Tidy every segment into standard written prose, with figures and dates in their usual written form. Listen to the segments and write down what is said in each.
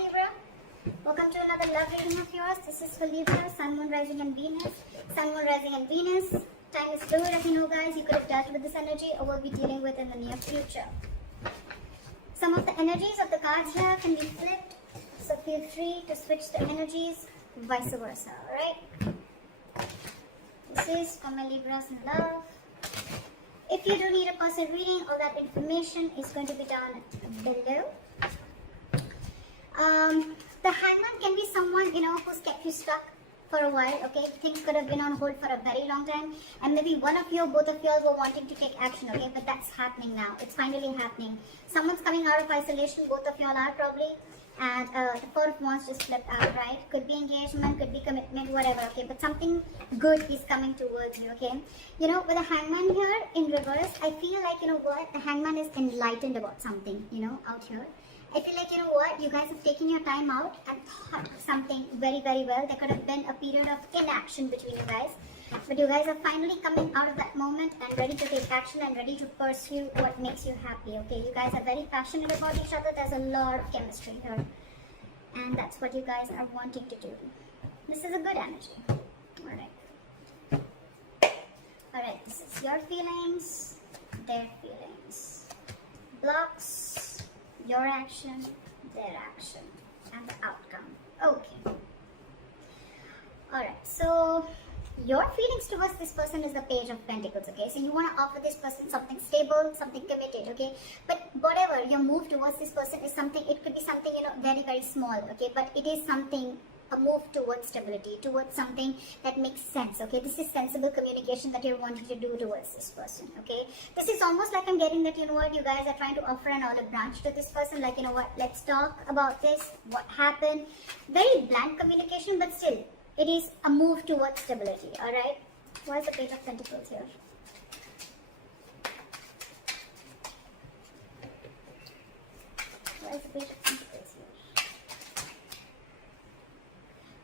Libra. Welcome to another love reading of yours. This is for Libra, Sun, Moon, Rising and Venus. Sun, Moon, Rising and Venus. Time is fluid, as you know, guys. You could have dealt with this energy or will be dealing with in the near future. Some of the energies of the cards here can be flipped, so feel free to switch the energies, vice versa, alright? This is for my Libras in love. If you do need a personal reading, all that information is going to be down below. The Hangman can be someone, who's kept you stuck for a while, okay? Things could have been on hold for a very long time, and maybe one of you or both of you were wanting to take action, okay? But that's happening now. It's finally happening. Someone's coming out of isolation, both of you all are probably, and the Four of Wands just flipped out, right? Could be engagement, could be commitment, whatever, okay? But something good is coming towards you, okay? With the Hangman here in reverse, I feel like, the Hangman is enlightened about something, out here. I feel like, you guys have taken your time out and thought something very, very well. There could have been a period of inaction between you guys. But you guys are finally coming out of that moment and ready to take action and ready to pursue what makes you happy, okay? You guys are very passionate about each other. There's a lot of chemistry here. And that's what you guys are wanting to do. This is a good energy. Alright, this is your feelings, their feelings. Blocks. Your action, their action, and the outcome. Okay. Alright, so your feelings towards this person is the Page of Pentacles, okay? So you want to offer this person something stable, something committed, okay? But whatever your move towards this person is something, it could be something, very, very small, okay? But it is something, a move towards stability, towards something that makes sense, okay? This is sensible communication that you're wanting to do towards this person, okay? This is almost like I'm getting that, you guys are trying to offer an olive branch to this person, like, let's talk about this, what happened. Very blunt communication, but still, it is a move towards stability, alright? Why is the Page of Pentacles here? Why is the Page of Pentacles here?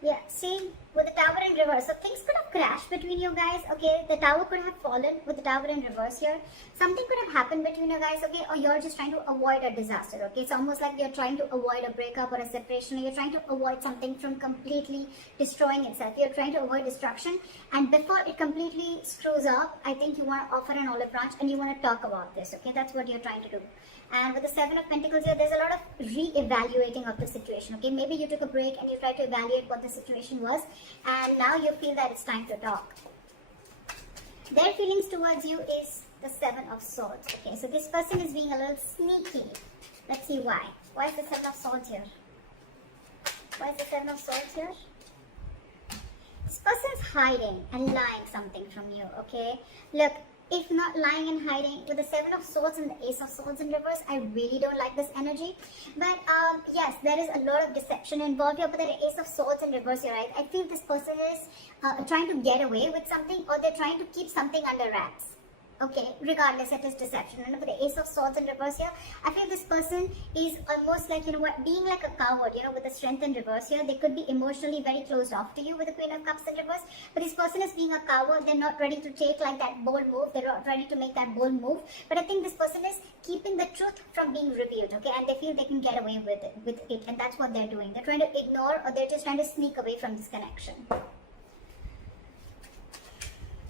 Yeah, see, with the Tower in reverse, so things could have crashed between you guys, okay? The Tower could have fallen with the Tower in reverse here. Something could have happened between you guys, okay? Or you're just trying to avoid a disaster, okay? It's almost like you're trying to avoid a breakup or a separation, or you're trying to avoid something from completely destroying itself. You're trying to avoid destruction, and before it completely screws up, I think you want to offer an olive branch and you want to talk about this, okay? That's what you're trying to do. And with the Seven of Pentacles here, there's a lot of re-evaluating of the situation, okay? Maybe you took a break and you tried to evaluate what the situation was, and now you feel that it's time to talk. Their feelings towards you is the Seven of Swords, okay? So this person is being a little sneaky. Let's see why. Why is the Seven of Swords here? Why is the Seven of Swords here? This person's hiding and lying something from you, okay? Look, if not lying and hiding, with the Seven of Swords and the Ace of Swords in reverse, I really don't like this energy. But yes, there is a lot of deception involved here, but the Ace of Swords in reverse, you're right. I feel this person is trying to get away with something, or they're trying to keep something under wraps. Okay, regardless, it is deception. And with the Ace of Swords in reverse here, I feel this person is almost like, being like a coward, with the Strength in reverse here. They could be emotionally very closed off to you with the Queen of Cups in reverse. But this person is being a coward. They're not ready to take like that bold move. They're not ready to make that bold move. But I think this person is keeping the truth from being revealed, okay? And they feel they can get away with it. And that's what they're doing. They're trying to ignore, or they're just trying to sneak away from this connection.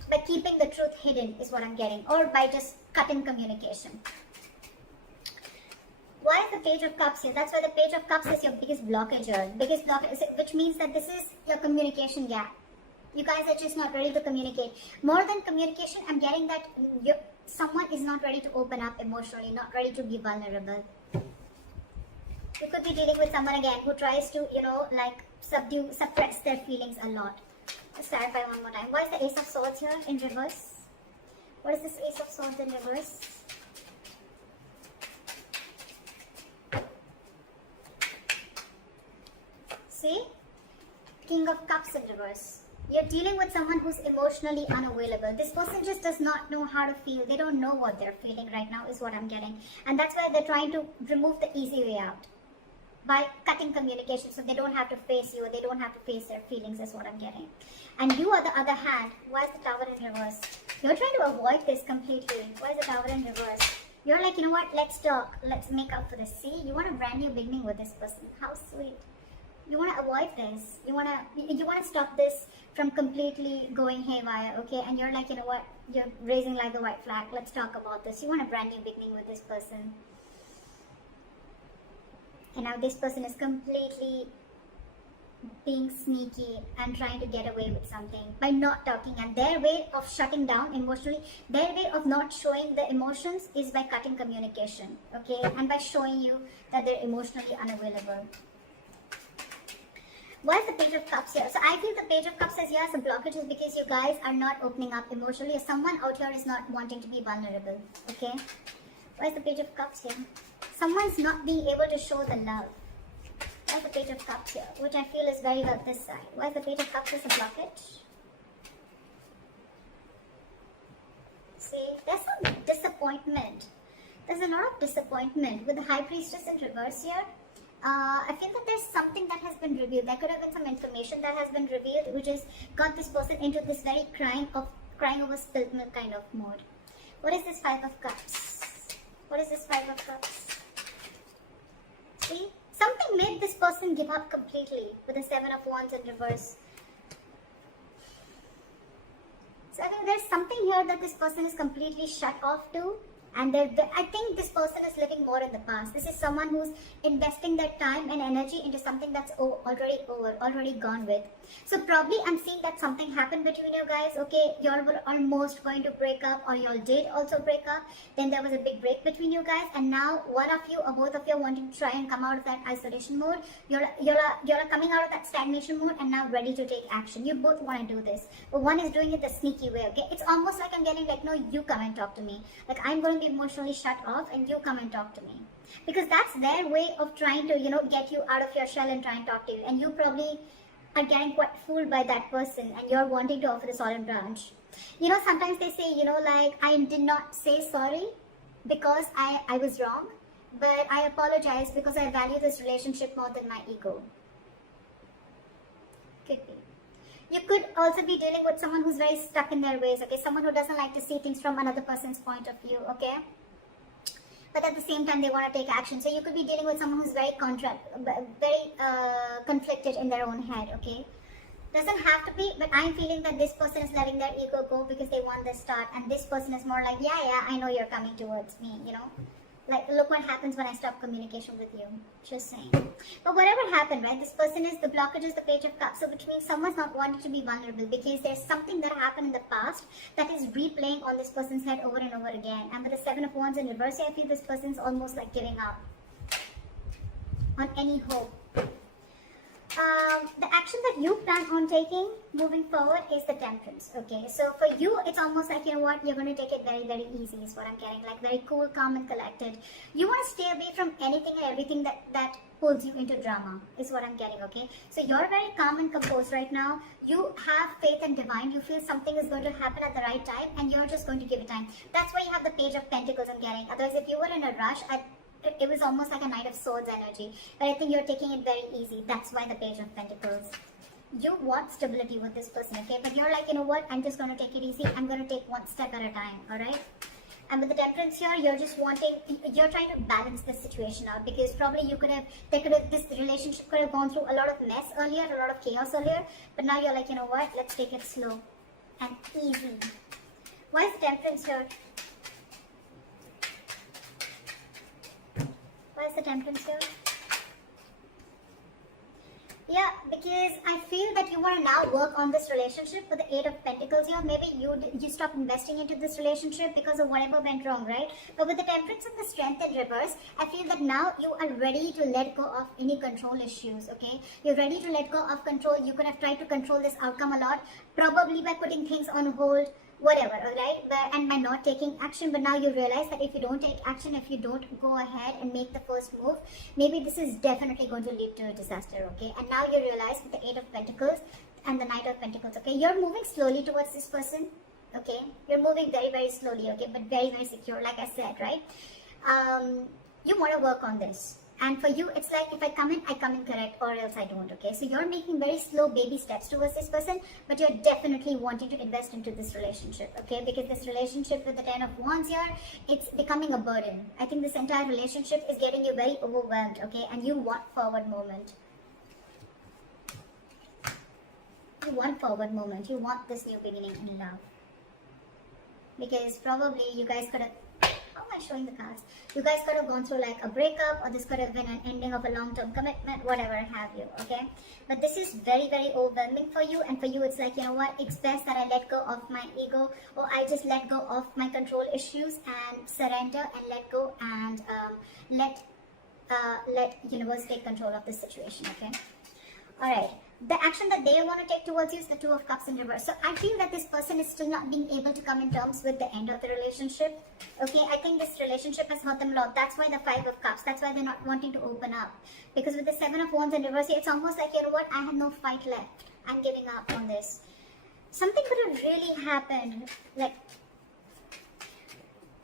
By keeping the truth hidden is what I'm getting, or by just cutting communication. Why is the Page of Cups here? That's why the Page of Cups is your biggest blockage here. Which means that this is your communication gap. You guys are just not ready to communicate. More than communication, I'm getting that someone is not ready to open up emotionally, not ready to be vulnerable. You could be dealing with someone again who tries to, suppress their feelings a lot. Let's clarify one more time. Why is the Ace of Swords here in reverse? What is this Ace of Swords in reverse? See? King of Cups in reverse. You're dealing with someone who's emotionally unavailable. This person just does not know how to feel. They don't know what they're feeling right now is what I'm getting. And that's why they're trying to remove the easy way out. By cutting communication, so they don't have to face you, or they don't have to face their feelings is what I'm getting. And you, on the other hand, why is the Tower in reverse? You're trying to avoid this completely. Why is the Tower in reverse? You're like, you know what, let's talk, let's make up for this. See, you want a brand new beginning with this person. How sweet. You want to avoid this. You want to stop this from completely going haywire, okay? And you're like, you know what, you're raising like the white flag. Let's talk about this. You want a brand new beginning with this person. And now this person is completely being sneaky and trying to get away with something by not talking, and their way of shutting down emotionally, their way of not showing the emotions is by cutting communication, okay, and by showing you that they're emotionally unavailable. Why is the Page of Cups here? So I feel the Page of Cups says yes, some blockages because you guys are not opening up emotionally, or someone out here is not wanting to be vulnerable, okay. Why is the Page of Cups here? Someone's not being able to show the love. Why is the Page of Cups here? Which I feel is very well this side. Why is the Page of Cups as a blockage? See, there's some disappointment. There's a lot of disappointment with the High Priestess in reverse here. I feel that there's something that has been revealed. There could have been some information that has been revealed, which has got this person into this very crying over spilled milk kind of mode. What is this Five of Cups? What is this Five of Cups? See? Something made this person give up completely with the Seven of Wands in reverse. So I think there's something here that this person is completely shut off to. And I think this person is living more in the past. This is someone who's investing their time and energy into something that's already over, already gone with. So probably I'm seeing that something happened between you guys. Okay, y'all were almost going to break up, or y'all did also break up. Then there was a big break between you guys, and now one of you or both of you are wanting to try and come out of that isolation mode. You're coming out of that stagnation mode and now ready to take action. You both want to do this, but one is doing it the sneaky way. Okay, it's almost like I'm getting like, no, you come and talk to me. Like I'm going to be emotionally shut off and you come and talk to me, because that's their way of trying to, you know, get you out of your shell and try and talk to you. And you probably are getting quite fooled by that person, and you're wanting to offer the olive branch. You know, sometimes they say, you know, like, I did not say sorry because I was wrong, but I apologize because I value this relationship more than my ego. Could be. You could also be dealing with someone who's very stuck in their ways, okay? Someone who doesn't like to see things from another person's point of view, okay? But at the same time, they want to take action. So you could be dealing with someone who's very conflicted in their own head, okay? Doesn't have to be, but I'm feeling that this person is letting their ego go because they want this start, and this person is more like, yeah, I know you're coming towards me, you know? Like, look what happens when I stop communication with you. Just saying. But whatever happened, right? This person is, the blockage is the Page of Cups. So which means someone's not wanting to be vulnerable because there's something that happened in the past that is replaying on this person's head over and over again. And with the Seven of Wands in reverse, I feel this person's almost like giving up on any hope. The action that you plan on taking moving forward is the Temperance, okay? So for you, it's almost like, you know what, you're going to take it very, very easy is what I'm getting, like very cool, calm and collected. You want to stay away from anything and everything that pulls you into drama is what I'm getting, okay? So you're very calm and composed right now. You have faith in divine. You feel something is going to happen at the right time, and you're just going to give it time. That's why you have the Page of Pentacles I'm getting. Otherwise, if you were in a rush, it was almost like a Knight of Swords energy, but I think you're taking it very easy. That's why the Page of Pentacles. You want stability with this person, okay? But you're like, you know what, I'm just going to take it easy. I'm going to take one step at a time, all right? And with the Temperance here, you're just you're trying to balance this situation out, because probably this relationship could have gone through a lot of mess earlier, a lot of chaos earlier, but now you're like, you know what, let's take it slow and easy. Why is the Temperance here? Why is the Temperance here? Yeah, because I feel that you want to now work on this relationship with the Eight of Pentacles here. Maybe you stop investing into this relationship because of whatever went wrong, right? But with the Temperance and the Strength in reverse, I feel that now you are ready to let go of any control issues, okay? You're ready to let go of control. You could have tried to control this outcome a lot, probably by putting things on hold, whatever, alright, and by not taking action. But now you realize that if you don't take action, if you don't go ahead and make the first move, maybe this is definitely going to lead to a disaster, okay? And now you realize with the Eight of Pentacles and the Knight of Pentacles, okay, you're moving slowly towards this person, okay? You're moving very, very slowly, okay, but very, very secure, like I said, right? You want to work on this. And for you, it's like if I come in correct, or else I don't, okay? So you're making very slow baby steps towards this person, but you're definitely wanting to invest into this relationship, okay? Because this relationship with the 10 of Wands here, it's becoming a burden. I think this entire relationship is getting you very overwhelmed, okay? And you want forward movement. You want forward movement. You want this new beginning in love. Because probably you guys could have, how am I showing the cards? You guys could have gone through like a breakup, or this could have been an ending of a long-term commitment, whatever have you, okay? But this is very, very overwhelming for you, and for you it's like, you know what, it's best that I let go of my ego, or I just let go of my control issues and surrender and let go, and let universe take control of the situation, okay? Alright, the action that they want to take towards you is the Two of Cups in reverse. So I feel that this person is still not being able to come in terms with the end of the relationship. Okay, I think this relationship has hurt them a lot. That's why the Five of Cups. That's why they're not wanting to open up. Because with the Seven of Wands in reverse, it's almost like, you know what, I have no fight left. I'm giving up on this. Something could have really happened. Like,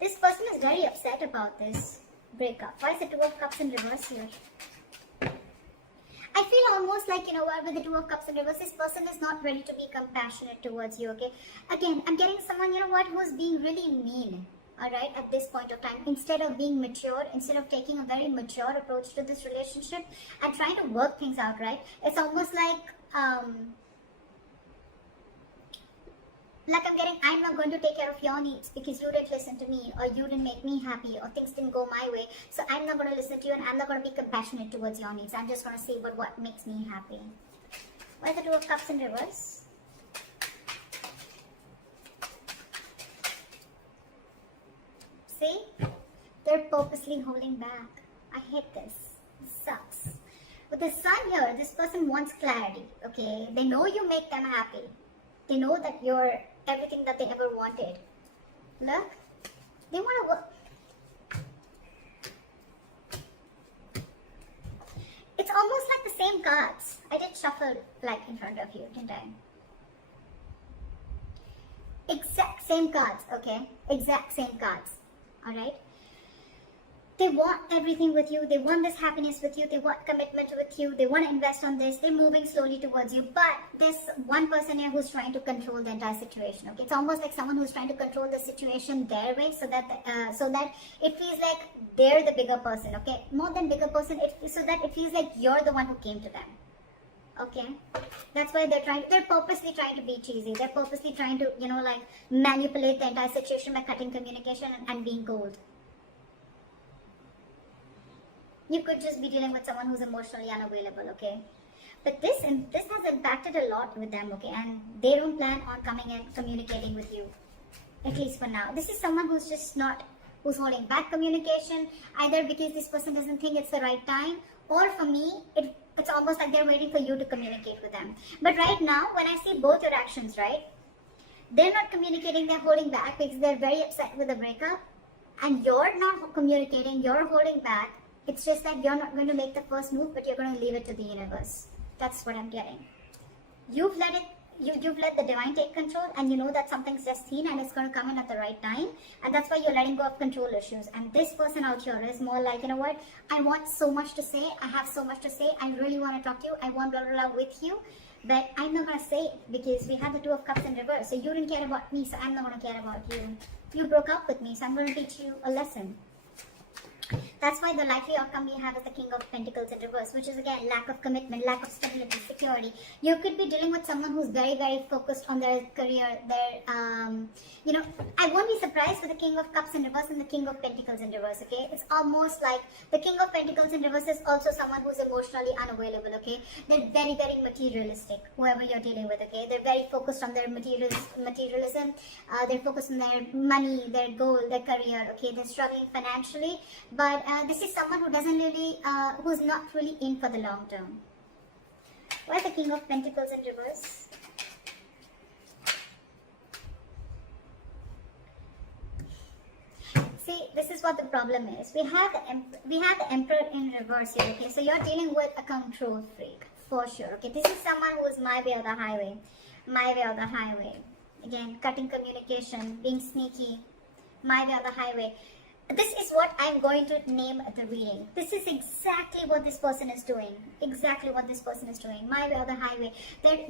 this person is very upset about this breakup. Why is the Two of Cups in reverse here? I feel almost like, you know what, with the Two of Cups in reverse, this person is not ready to be compassionate towards you, okay? Again, I'm getting someone, you know what, who's being really mean, alright, at this point of time. Instead of being mature, instead of taking a very mature approach to this relationship and trying to work things out, right? It's almost like I'm getting, I'm not going to take care of your needs because you didn't listen to me, or you didn't make me happy, or things didn't go my way. So I'm not going to listen to you, and I'm not going to be compassionate towards your needs. I'm just going to see what makes me happy. Why is the Two of Cups in reverse? See? They're purposely holding back. I hate this. This sucks. With the Sun here, this person wants clarity, okay? They know you make them happy. They know that you're everything that they ever wanted. Look, they want to work. It's almost like the same cards. I did shuffle like in front of you, didn't I? Exact same cards, okay? Exact same cards, alright? They want everything with you. They want this happiness with you. They want commitment with you. They want to invest on this. They're moving slowly towards you. But there's one person here who's trying to control the entire situation. Okay, it's almost like someone who's trying to control the situation their way, so that it feels like they're the bigger person. Okay, more than bigger person, so that it feels like you're the one who came to them. Okay, that's why they're purposely trying to be cheesy. They're purposely trying to, you know, like manipulate the entire situation by cutting communication and being cold. You could just be dealing with someone who's emotionally unavailable, okay? But this has impacted a lot with them, okay? And they don't plan on coming and communicating with you, at least for now. This is someone who's just who's holding back communication, either because this person doesn't think it's the right time, or for me, it's almost like they're waiting for you to communicate with them. But right now, when I see both your actions, right? They're not communicating, they're holding back because they're very upset with the breakup, and you're not communicating, you're holding back. It's just that you're not going to make the first move, but you're going to leave it to the universe. That's what I'm getting. You've let the divine take control, and you know that something's destined and it's going to come in at the right time, and that's why you're letting go of control issues. And this person out here is more like, you know what, I want so much to say, I have so much to say, I really want to talk to you, I want blah blah blah with you, but I'm not going to say it because we had the Two of Cups in reverse. So you didn't care about me, so I'm not going to care about you. You broke up with me, so I'm going to teach you a lesson. That's why the likely outcome we have is the King of Pentacles in reverse, which is again lack of commitment, lack of stability, security. You could be dealing with someone who's very, very focused on their career, you know, I won't be surprised with the King of Cups in reverse and the King of Pentacles in reverse, okay? It's almost like the King of Pentacles in reverse is also someone who's emotionally unavailable, okay? They're very, very materialistic, whoever you're dealing with, okay? They're very focused on their materialism, they're focused on their money, their goal, their career, okay? They're struggling financially, but this is someone who doesn't really, who's not really in for the long term. Why is the King of Pentacles in reverse? See, this is what the problem is. We have the Emperor in reverse here, okay? So you're dealing with a control freak, for sure, okay? This is someone who is my way or the highway. My way or the highway. Again, cutting communication, being sneaky, my way or the highway. This is what I'm going to name the reading. This is exactly what this person is doing. Exactly what this person is doing. My way or the highway.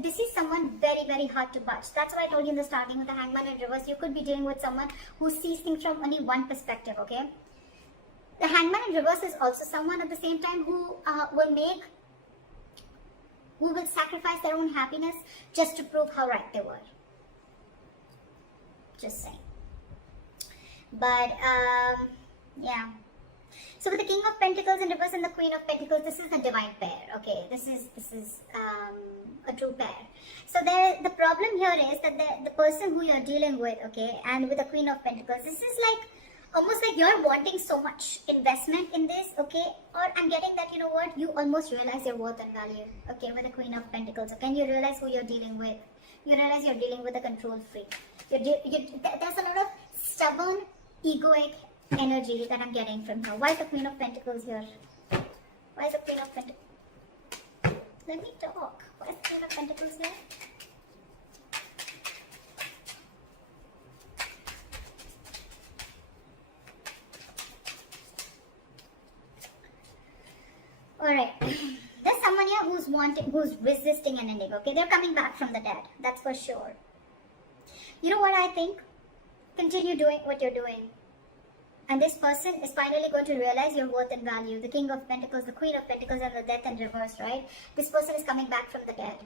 This is someone very, very hard to budge. That's why I told you in the starting with the Hangman in reverse. You could be dealing with someone who sees things from only one perspective, okay? The Hangman in reverse is also someone at the same time who will sacrifice their own happiness just to prove how right they were. Just saying. But yeah. So with the King of Pentacles in reverse and the Queen of Pentacles, this is the divine pair. Okay, this is a true pair. So the problem here is that the person who you're dealing with, okay, and with the Queen of Pentacles, this is like almost like you're wanting so much investment in this, okay? Or I'm getting that, you know what, you almost realize your worth and value, okay, with the Queen of Pentacles, okay? And you realize who you're dealing with. You realize you're dealing with a control freak. There's a lot of stubborn, egoic energy that I'm getting from her. Why is the Queen of Pentacles here? Why is the Queen of Pentacles? Let me talk. Why is the Queen of Pentacles here? Alright. There's someone here who's resisting an ending, okay? They're coming back from the dead. That's for sure. You know what I think? Continue doing what you're doing. And this person is finally going to realize your worth and value. The King of Pentacles, the Queen of Pentacles, and the Death in reverse, right? This person is coming back from the dead.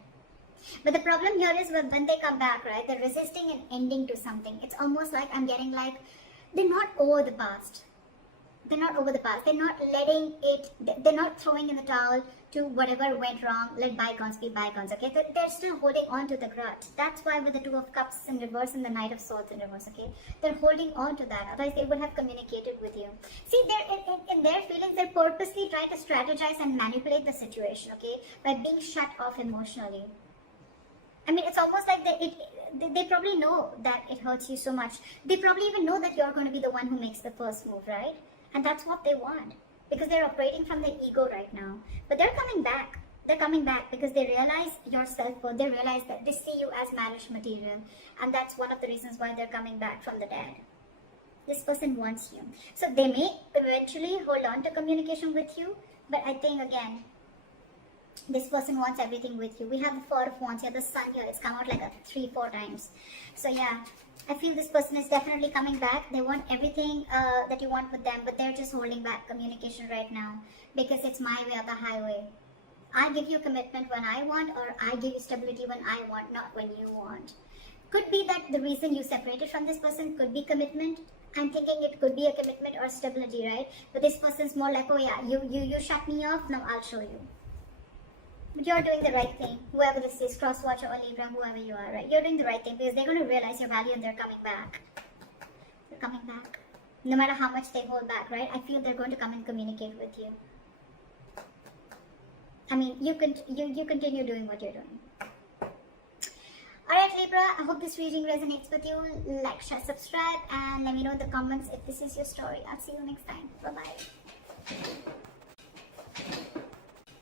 But the problem here is when they come back, right? They're resisting an ending to something. It's almost like I'm getting like, they're not over the past. They're not over the past. They're not letting it, they're not throwing in the towel to whatever went wrong. Let bygones be bygones, okay? They're still holding on to the grudge. That's why with the Two of Cups in reverse and the Knight of Swords in reverse, okay? They're holding on to that. Otherwise, they would have communicated with you. See, they're in their feelings, they're purposely trying to strategize and manipulate the situation, okay? By being shut off emotionally. I mean, it's almost like they probably know that it hurts you so much. They probably even know that you're going to be the one who makes the first move, right? And that's what they want, because they're operating from their ego right now. But they're coming back. They're coming back because they realize your self-worth. They realize that they see you as marriage material. And that's one of the reasons why they're coming back from the dead. This person wants you. So they may eventually hold on to communication with you. But I think, again, this person wants everything with you. We have the Four of Wands here. The Sun here. It's come out like 3-4 times. So yeah. I feel this person is definitely coming back. They want everything that you want with them, but they're just holding back communication right now because it's my way or the highway. I give you commitment when I want, or I give you stability when I want, not when you want. Could be that the reason you separated from this person could be commitment. I'm thinking it could be a commitment or stability, right? But this person's more like, oh yeah, you shut me off, now I'll show you. But you're doing the right thing. Whoever this is, cross-watcher or Libra, whoever you are, right? You're doing the right thing because they're going to realize your value and they're coming back. They're coming back. No matter how much they hold back, right? I feel they're going to come and communicate with you. I mean, you continue doing what you're doing. Alright, Libra, I hope this reading resonates with you. Like, share, subscribe, and let me know in the comments if this is your story. I'll see you next time. Bye-bye.